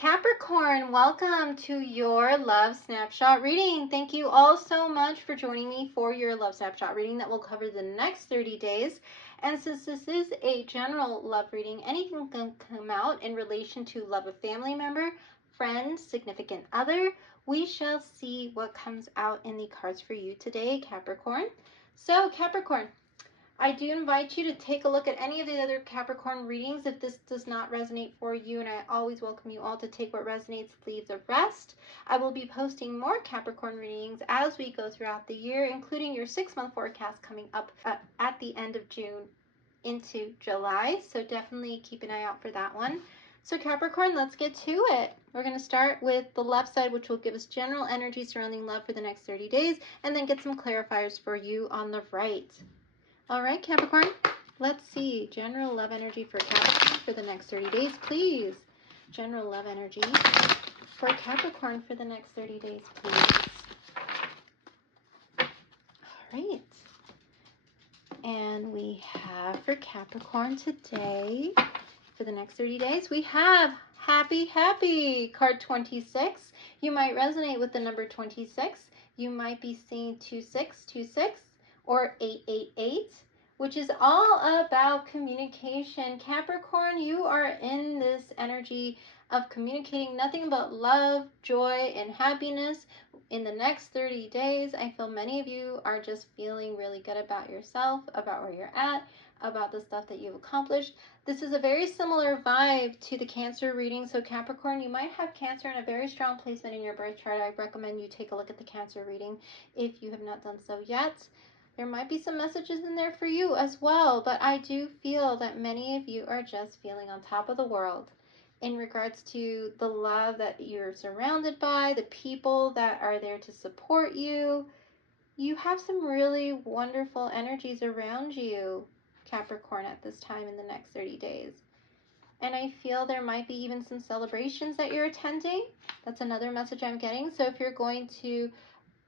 Capricorn, welcome to your Love Snapshot Reading. Thank you all so much for joining me for your Love Snapshot Reading that will cover the next 30 days. And since this is a general love reading, anything can come out in relation to love of family member, friend, significant other. We shall see what comes out in the cards for you today, Capricorn. So, Capricorn, I do invite you to take a look at any of the other Capricorn readings if this does not resonate for you, and I always welcome you all to take what resonates, leave the rest. I will be posting more Capricorn readings as we go throughout the year, including your 6-month forecast coming up at the end of June into July, so definitely keep an eye out for that one. So Capricorn, let's get to it. We're going to start with the left side, which will give us general energy surrounding love for the next 30 days, and then get some clarifiers for you on the right. All right, Capricorn, let's see. General love energy for Capricorn for the next 30 days, please. General love energy for Capricorn for the next 30 days, please. All right. And we have for Capricorn today, for the next 30 days, we have Happy, Happy, card 26. You might resonate with the number 26. You might be seeing 2626. Or 888, which is all about communication. Capricorn, you are in this energy of communicating nothing but love, joy, and happiness in the next 30 days. I feel many of you are just feeling really good about yourself, about where you're at, about the stuff that you've accomplished. This is a very similar vibe to the Cancer reading. So Capricorn, you might have Cancer in a very strong placement in your birth chart. I recommend you take a look at the Cancer reading if you have not done so yet. There might be some messages in there for you as well, but I do feel that many of you are just feeling on top of the world in regards to the love that you're surrounded by, the people that are there to support you. You have some really wonderful energies around you, Capricorn, at this time in the next 30 days. And I feel there might be even some celebrations that you're attending. That's another message I'm getting. So if you're going to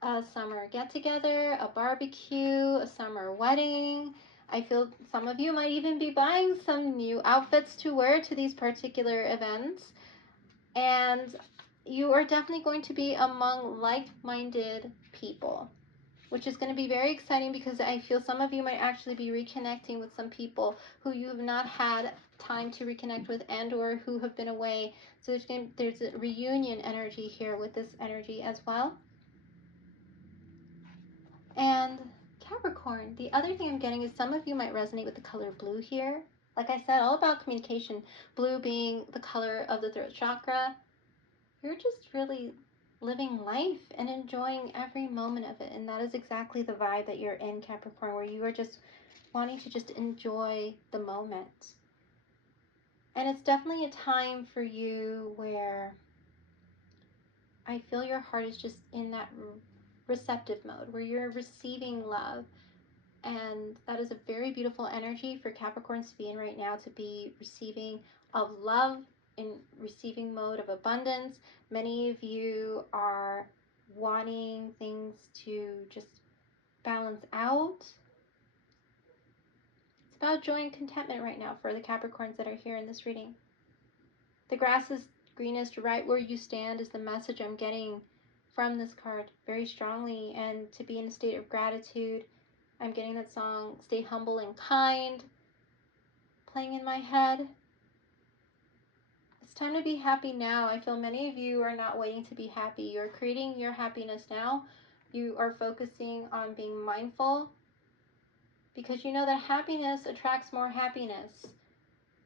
a summer get-together, a barbecue, a summer wedding, I feel some of you might even be buying some new outfits to wear to these particular events. And you are definitely going to be among like-minded people, which is going to be very exciting because I feel some of you might actually be reconnecting with some people who you have not had time to reconnect with and or who have been away. So there's a reunion energy here with this energy as well. And Capricorn, the other thing I'm getting is some of you might resonate with the color blue here. Like I said, all about communication. Blue being the color of the throat chakra. You're just really living life and enjoying every moment of it. And that is exactly the vibe that you're in, Capricorn, where you are just wanting to just enjoy the moment. And it's definitely a time for you where I feel your heart is just in that receptive mode where you're receiving love, and that is a very beautiful energy for Capricorns to be in right now, to be receiving of love, in receiving mode of abundance. Many of you are wanting things to just balance out. It's about joy and contentment right now for the Capricorns that are here in this reading. The grass is greenest right where you stand is the message I'm getting from this card very strongly, and to be in a state of gratitude. I'm getting that song, Stay Humble and Kind, playing in my head. It's time to be happy now. I feel many of you are not waiting to be happy. You're creating your happiness now. You are focusing on being mindful because you know that happiness attracts more happiness.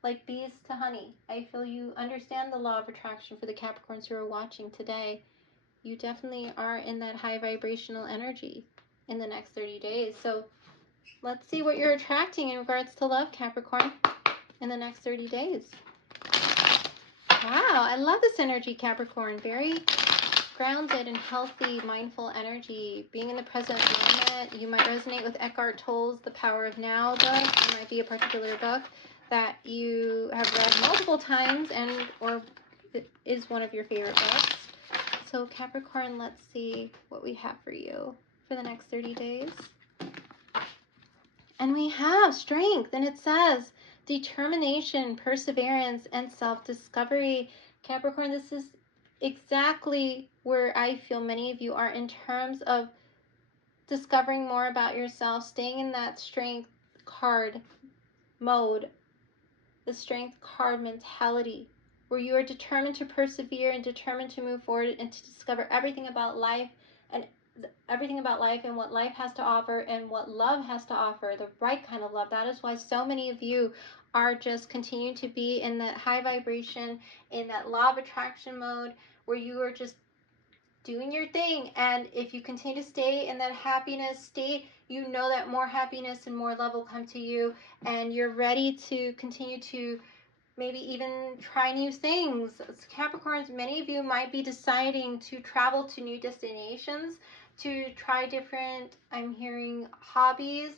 Like bees to honey. I feel you understand the law of attraction for the Capricorns who are watching today. You definitely are in that high vibrational energy in the next 30 days. So let's see what you're attracting in regards to love, Capricorn, in the next 30 days. Wow, I love this energy, Capricorn. Very grounded and healthy, mindful energy. Being in the present moment. You might resonate with Eckhart Tolle's The Power of Now book. It might be a particular book that you have read multiple times and or it is one of your favorite books. So Capricorn, let's see what we have for you for the next 30 days. And we have strength, and it says determination, perseverance, and self-discovery. Capricorn, this is exactly where I feel many of you are in terms of discovering more about yourself, staying in that strength card mode, the strength card mentality, where you are determined to persevere and determined to move forward and to discover everything about life and what life has to offer and what love has to offer, the right kind of love. That is why so many of you are just continuing to be in that high vibration, in that law of attraction mode, where you are just doing your thing. And if you continue to stay in that happiness state, you know that more happiness and more love will come to you, and you're ready to continue to maybe even try new things. Capricorns, many of you might be deciding to travel to new destinations, to try different, I'm hearing, hobbies,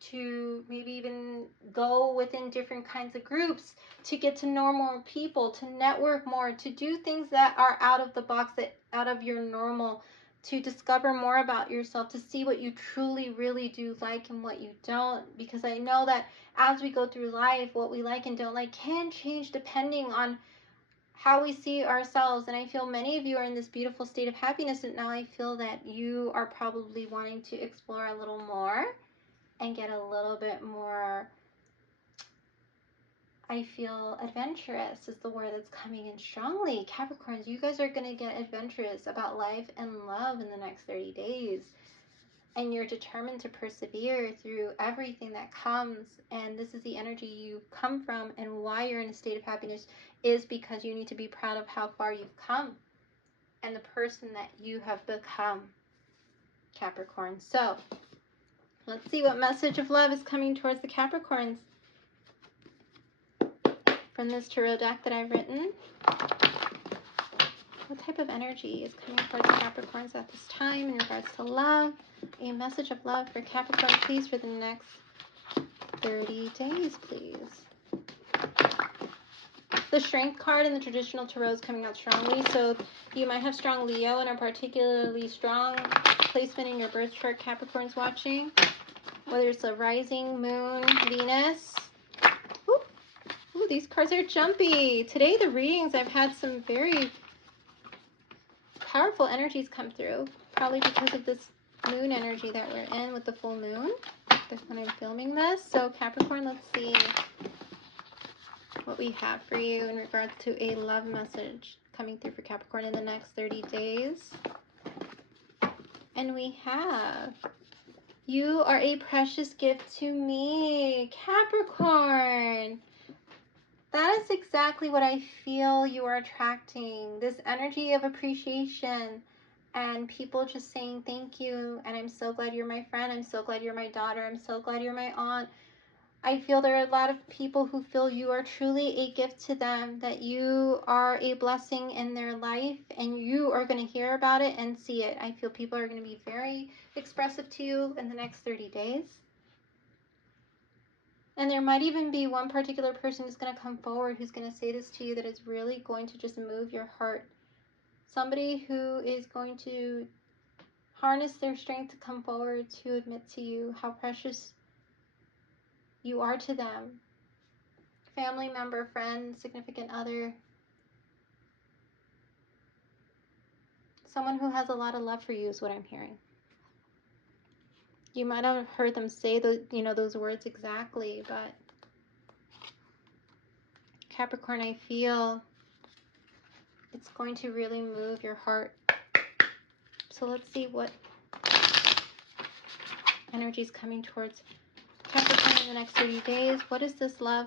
to maybe even go within different kinds of groups, to get to know more people, to network more, to do things that are out of the box, that out of your normal, to discover more about yourself, to see what you truly really do like and what you don't. Because I know that as we go through life, what we like and don't like can change depending on how we see ourselves. And I feel many of you are in this beautiful state of happiness, and now I feel that you are probably wanting to explore a little more and get a little bit more, I feel, adventurous is the word that's coming in strongly. Capricorns, you guys are going to get adventurous about life and love in the next 30 days. And you're determined to persevere through everything that comes. And this is the energy you come from, and why you're in a state of happiness is because you need to be proud of how far you've come and the person that you have become, Capricorn. So let's see what message of love is coming towards the Capricorns from this tarot deck that I've written. What type of energy is coming towards the Capricorns at this time in regards to love? A message of love for Capricorn, please, for the next 30 days, please. The Strength card in the traditional tarot is coming out strongly, so you might have strong Leo and a particularly strong placement in your birth chart, Capricorns watching. Whether it's a rising, moon, Venus. Ooh, these cards are jumpy. Today, the readings, I've had some very powerful energies come through. Probably because of this moon energy that we're in with the full moon when I'm filming this. So Capricorn, let's see what we have for you in regards to a love message coming through for Capricorn in the next 30 days. And we have, you are a precious gift to me, Capricorn. That is exactly what I feel you are attracting. This energy of appreciation and people just saying thank you. And I'm so glad you're my friend. I'm so glad you're my daughter. I'm so glad you're my aunt. I feel there are a lot of people who feel you are truly a gift to them, that you are a blessing in their life, and you are going to hear about it and see it. I feel people are going to be very expressive to you in the next 30 days. And there might even be one particular person who's going to come forward who's going to say this to you that is really going to just move your heart. Somebody who is going to harness their strength to come forward to admit to you how precious you are to them. Family member, friend, significant other. Someone who has a lot of love for you is what I'm hearing. You might have heard them say those words exactly, but Capricorn, I feel it's going to really move your heart. So let's see what energy is coming towards Capricorn in the next 30 days. What is this love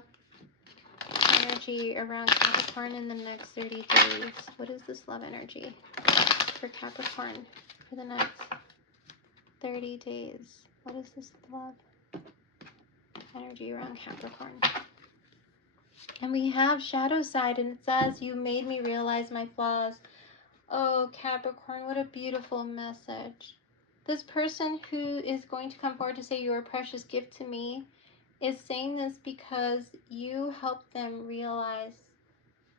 energy around Capricorn in the next 30 days? What is this love energy for Capricorn for the next 30 days? What is this love energy around Capricorn? And we have shadow side, and it says, you made me realize my flaws. Oh, Capricorn, what a beautiful message. This person who is going to come forward to say you're a precious gift to me is saying this because you helped them realize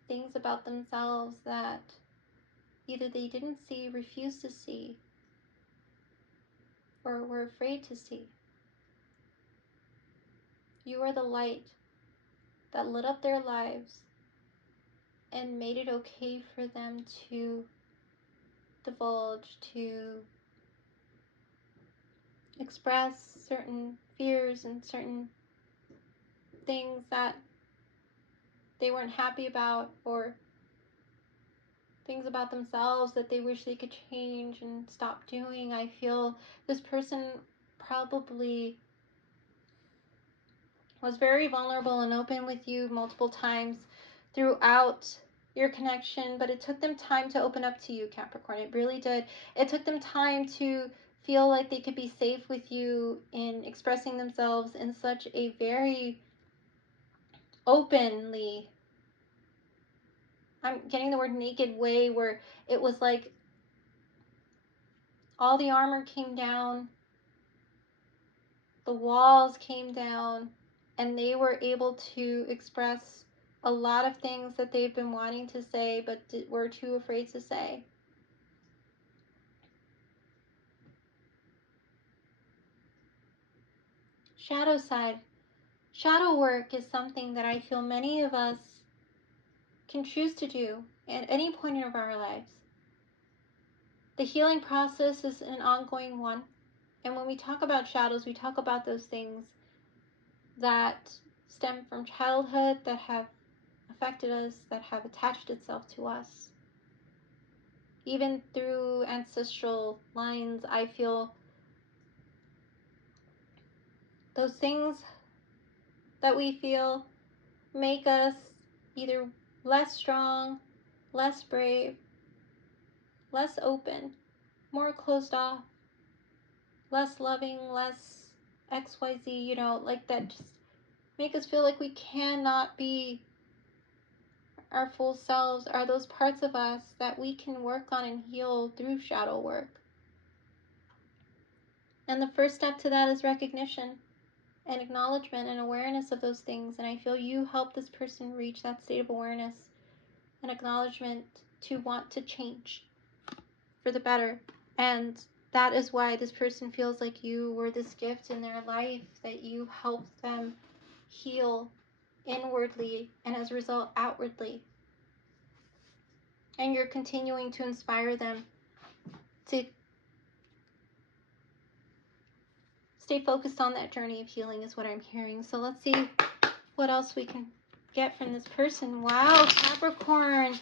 things about themselves that either they didn't see, refused to see, or were afraid to see. You are the light that lit up their lives and made it okay for them to divulge, to express certain fears and certain things that they weren't happy about, or things about themselves that they wish they could change and stop doing. I feel this person probably was very vulnerable and open with you multiple times throughout your connection, but it took them time to open up to you, Capricorn. It really did. It took them time to feel like they could be safe with you in expressing themselves in such a very openly, I'm getting the word naked way, where it was like all the armor came down, the walls came down, and they were able to express a lot of things that they've been wanting to say but were too afraid to say. Shadow side. Shadow work is something that I feel many of us can choose to do at any point of our lives. The healing process is an ongoing one. And when we talk about shadows, we talk about those things that stem from childhood, that have affected us, that have attached itself to us. Even through ancestral lines, I feel those things that we feel make us either less strong, less brave, less open, more closed off, less loving, less XYZ, you know, like that just make us feel like we cannot be our full selves, are those parts of us that we can work on and heal through shadow work. And the first step to that is recognition and acknowledgement and awareness of those things. And I feel you help this person reach that state of awareness and acknowledgement to want to change for the better. And that is why this person feels like you were this gift in their life, that you helped them heal inwardly and as a result outwardly. And you're continuing to inspire them to stay focused on that journey of healing is what I'm hearing. So let's see what else we can get from this person. Wow, Capricorn.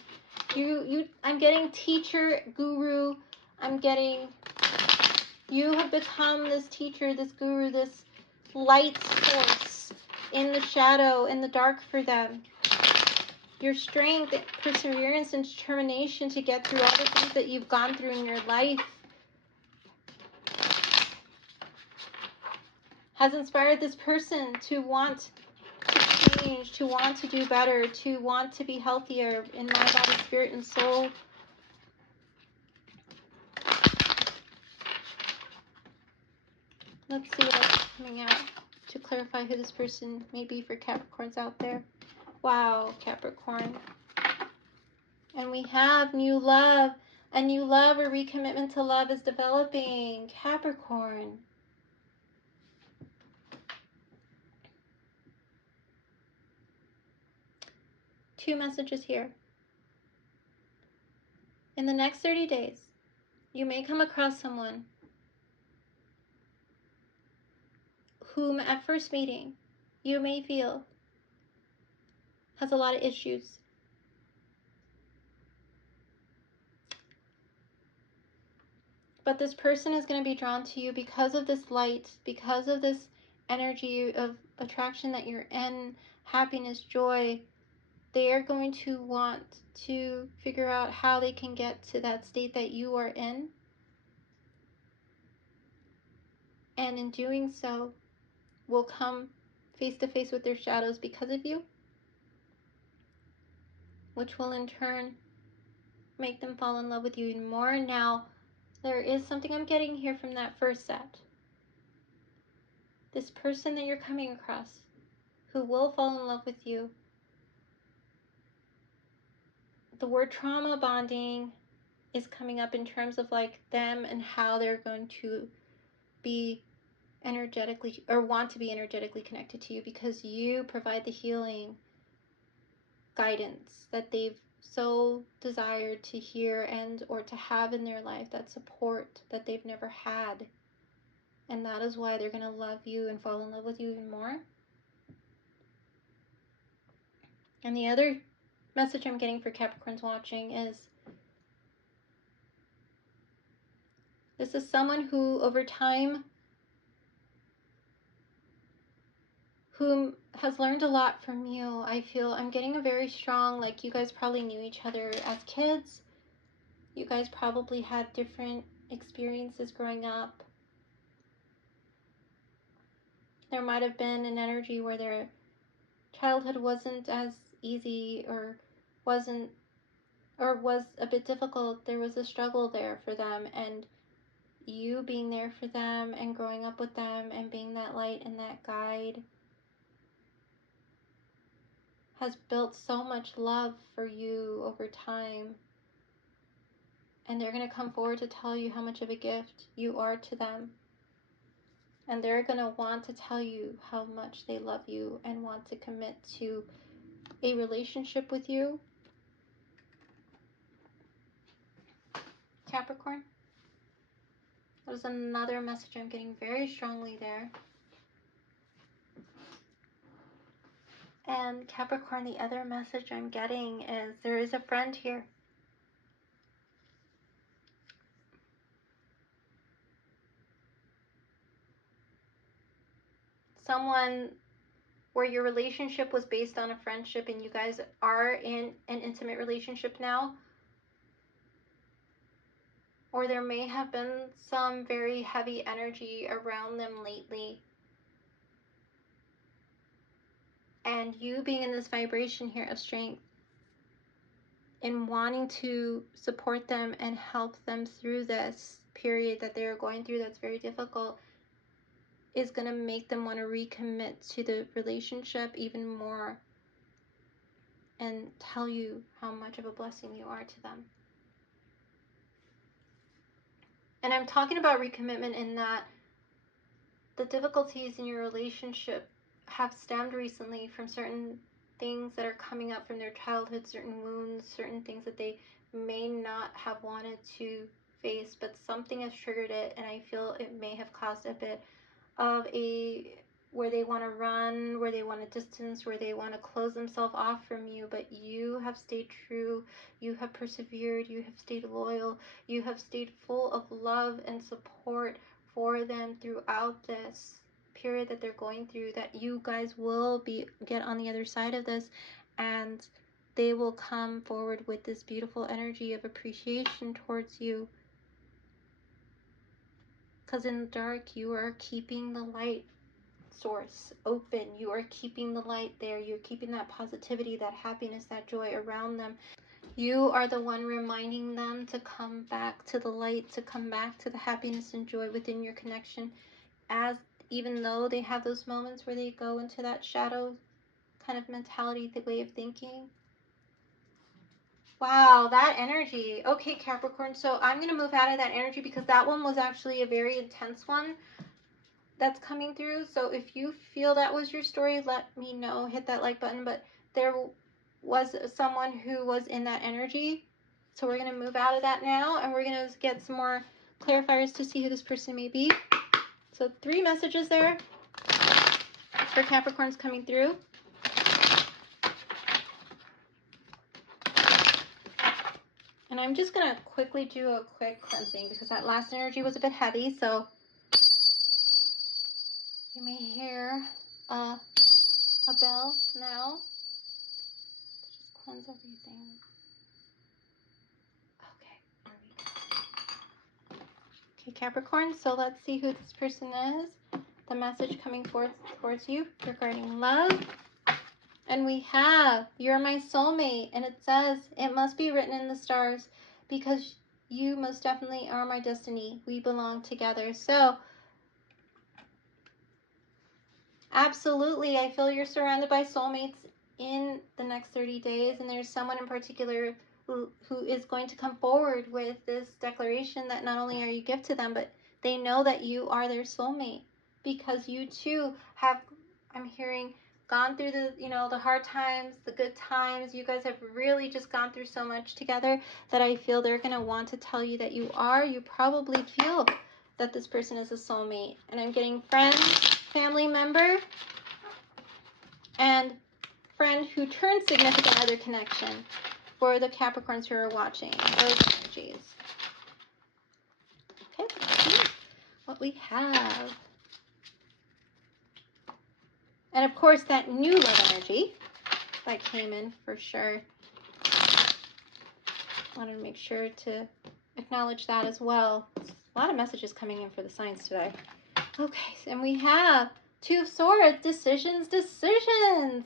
I'm getting teacher, guru. I'm getting you have become this teacher, this guru, this light source in the shadow, in the dark for them. Your strength, perseverance, and determination to get through all the things that you've gone through in your life has inspired this person to want to change, to want to do better, to want to be healthier in mind, body, spirit, and soul. Let's see what else is coming out to clarify who this person may be for Capricorns out there. Wow, Capricorn. And we have new love. A new love or recommitment to love is developing. Capricorn. Two messages here. In the next 30 days, you may come across someone whom at first meeting you may feel has a lot of issues. But this person is going to be drawn to you because of this light, because of this energy of attraction that you're in, happiness, joy. They are going to want to figure out how they can get to that state that you are in. And in doing so, will come face to face with their shadows because of you, which will in turn make them fall in love with you even more. Now, there is something I'm getting here from that first set. This person that you're coming across who will fall in love with you, the word trauma bonding is coming up in terms of like them and how they're going to be energetically or want to be energetically connected to you because you provide the healing guidance that they've so desired to hear and or to have in their life, that support that they've never had. And that is why they're going to love you and fall in love with you even more. And the other message I'm getting for Capricorns watching is this is someone who over time who has learned a lot from you. I feel I'm getting a very strong, like you guys probably knew each other as kids. You guys probably had different experiences growing up. There might have been an energy where their childhood wasn't as easy or was a bit difficult. There was a struggle there for them, and you being there for them and growing up with them and being that light and that guide has built so much love for you over time. And they're going to come forward to tell you how much of a gift you are to them. And they're going to want to tell you how much they love you and want to commit to a relationship with you. Capricorn, there's another message I'm getting very strongly there. And Capricorn, the other message I'm getting is there is a friend here. Someone where your relationship was based on a friendship and you guys are in an intimate relationship now. Or there may have been some very heavy energy around them lately. And you being in this vibration here of strength and wanting to support them and help them through this period that they are going through that's very difficult is going to make them want to recommit to the relationship even more and tell you how much of a blessing you are to them. And I'm talking about recommitment in that the difficulties in your relationship have stemmed recently from certain things that are coming up from their childhood, certain wounds, certain things that they may not have wanted to face, but something has triggered it, and I feel it may have caused a bit of where they want to run, where they want to distance, where they want to close themselves off from you, but you have stayed true, you have persevered, you have stayed loyal, you have stayed full of love and support for them throughout this period that they're going through, that you guys will get on the other side of this, and they will come forward with this beautiful energy of appreciation towards you. Because in the dark, you are keeping the light source open. You are keeping the light there. You're keeping that positivity, that happiness, that joy around them. You are the one reminding them to come back to the light, to come back to the happiness and joy within your connection, as even though they have those moments where they go into that shadow kind of mentality, the way of thinking. Wow, that energy. Okay, Capricorn, so I'm going to move out of that energy because that one was actually a very intense one that's coming through. So if you feel that was your story, let me know. Hit that like button. But there was someone who was in that energy. So we're going to move out of that now, and we're going to get some more clarifiers to see who this person may be. So 3 messages there for Capricorns coming through. And I'm just going to quickly do a quick cleansing because that last energy was a bit heavy. So you may hear a bell now. Let's just cleanse everything. Okay, there we go. Okay, Capricorn, so let's see who this person is. The message coming forth towards you regarding love. And we have, you're my soulmate. And it says, it must be written in the stars because you most definitely are my destiny. We belong together. So, absolutely, I feel you're surrounded by soulmates in the next 30 days. And there's someone in particular who is going to come forward with this declaration that not only are you a gift to them, but they know that you are their soulmate because you too have, I'm hearing, gone through the, the hard times, the good times. You guys have really just gone through so much together that I feel they're going to want to tell you that you probably feel that this person is a soulmate. And I'm getting friend, family member, and friend who turned significant other connection for the Capricorns who are watching. Those energies. Okay, let's see what we have. And of course, that new love energy that came in for sure. Wanted to make sure to acknowledge that as well. A lot of messages coming in for the signs today. Okay, and we have Two of Swords, decisions.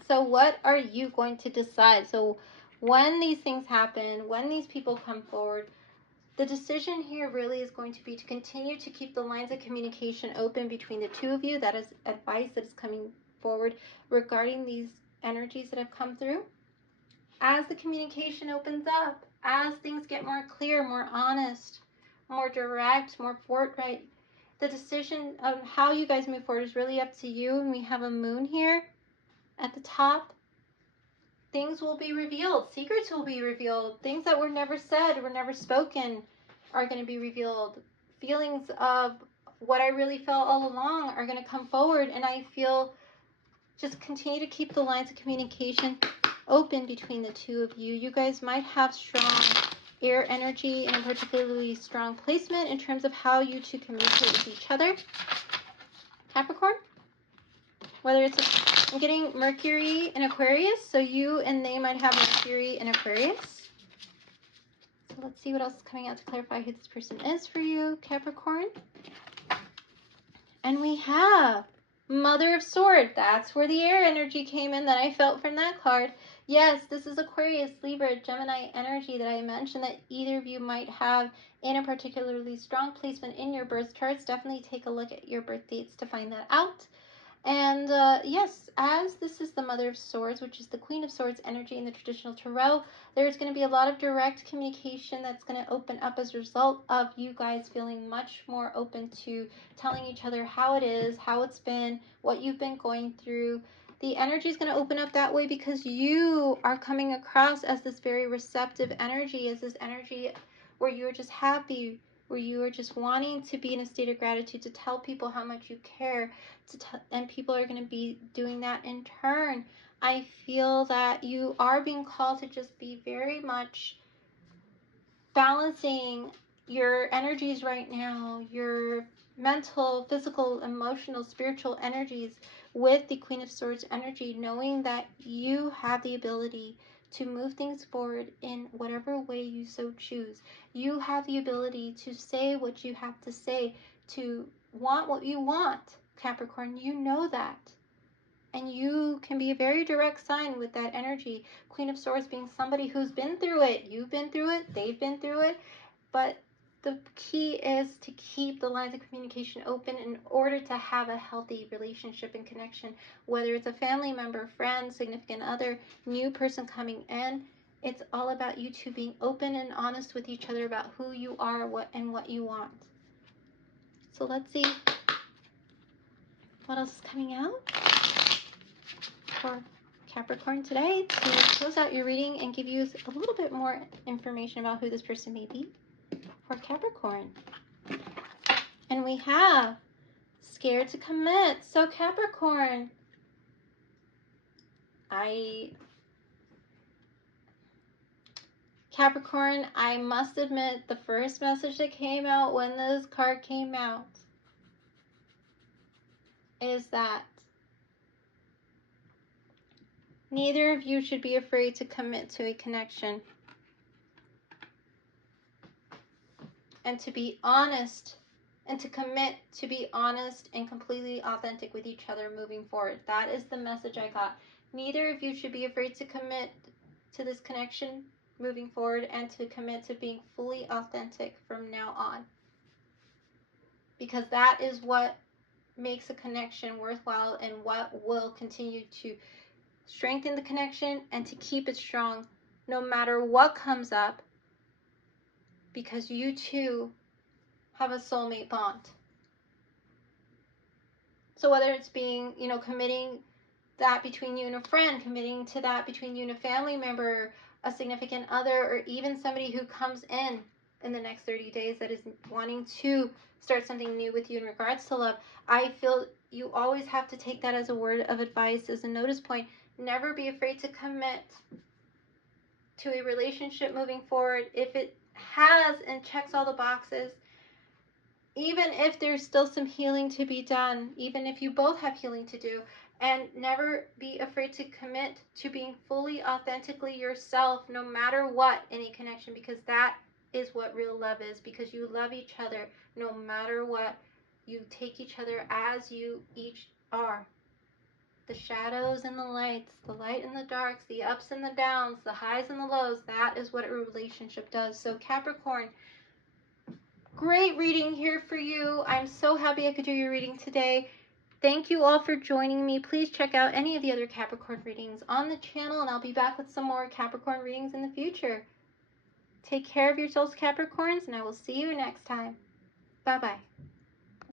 So what are you going to decide? So when these things happen, when these people come forward, the decision here really is going to be to continue to keep the lines of communication open between the two of you. That is advice that is coming forward regarding these energies that have come through. As the communication opens up, as things get more clear, more honest, more direct, more forthright, the decision of how you guys move forward is really up to you. And we have a moon here at the top. Things will be revealed. Secrets will be revealed. Things that were never said, were never spoken, are going to be revealed. Feelings of what I really felt all along are going to come forward. And I feel just continue to keep the lines of communication open between the two of you. You guys might have strong air energy and a particularly strong placement in terms of how you two communicate with each other. Capricorn, whether it's I'm getting Mercury in Aquarius, so you and they might have Mercury in Aquarius. So let's see what else is coming out to clarify who this person is for you, Capricorn. And we have Mother of Swords. That's where the air energy came in that I felt from that card. Yes, this is Aquarius, Libra, Gemini energy that I mentioned that either of you might have in a particularly strong placement in your birth charts. Definitely take a look at your birth dates to find that out. And yes, as this is the Mother of Swords, which is the Queen of Swords energy in the traditional tarot, there's going to be a lot of direct communication that's going to open up as a result of you guys feeling much more open to telling each other how it is, how it's been, what you've been going through. The energy is going to open up that way because you are coming across as this very receptive energy, as this energy where you're just happy, where you are just wanting to be in a state of gratitude, to tell people how much you care, and people are going to be doing that in turn. I feel that you are being called to just be very much balancing your energies right now, your mental, physical, emotional, spiritual energies with the Queen of Swords energy, knowing that you have the ability to move things forward in whatever way you so choose. You have the ability to say what you have to say, to want what you want, Capricorn. You know that. And you can be a very direct sign with that energy. Queen of Swords being somebody who's been through it. You've been through it. They've been through it. But the key is to keep the lines of communication open in order to have a healthy relationship and connection. Whether it's a family member, friend, significant other, new person coming in, it's all about you two being open and honest with each other about who you are, what you want. So let's see what else is coming out for Capricorn today to close out your reading and give you a little bit more information about who this person may be for Capricorn. And we have scared to commit. So Capricorn, Capricorn, I must admit the first message that came out when this card came out is that neither of you should be afraid to commit to a connection and to be honest and to commit to be honest and completely authentic with each other moving forward. That is the message I got. Neither of you should be afraid to commit to this connection moving forward and to commit to being fully authentic from now on. Because that is what makes a connection worthwhile and what will continue to strengthen the connection and to keep it strong no matter what comes up, because you two have a soulmate bond. So whether it's being, committing that between you and a friend, committing to that between you and a family member, a significant other, or even somebody who comes in the next 30 days that is wanting to start something new with you in regards to love. I feel you always have to take that as a word of advice, as a notice point. Never be afraid to commit to a relationship moving forward if it has and checks all the boxes. Even if there's still some healing to be done, even if you both have healing to do, and never be afraid to commit to being fully, authentically yourself, no matter what, in a connection, because that is what real love is, because you love each other no matter what. You take each other as you each are. The shadows and the lights, the light and the darks, the ups and the downs, the highs and the lows, that is what a relationship does. So Capricorn, great reading here for you. I'm so happy I could do your reading today. Thank you all for joining me. Please check out any of the other Capricorn readings on the channel, and I'll be back with some more Capricorn readings in the future. Take care of yourselves, Capricorns, and I will see you next time. Bye-bye.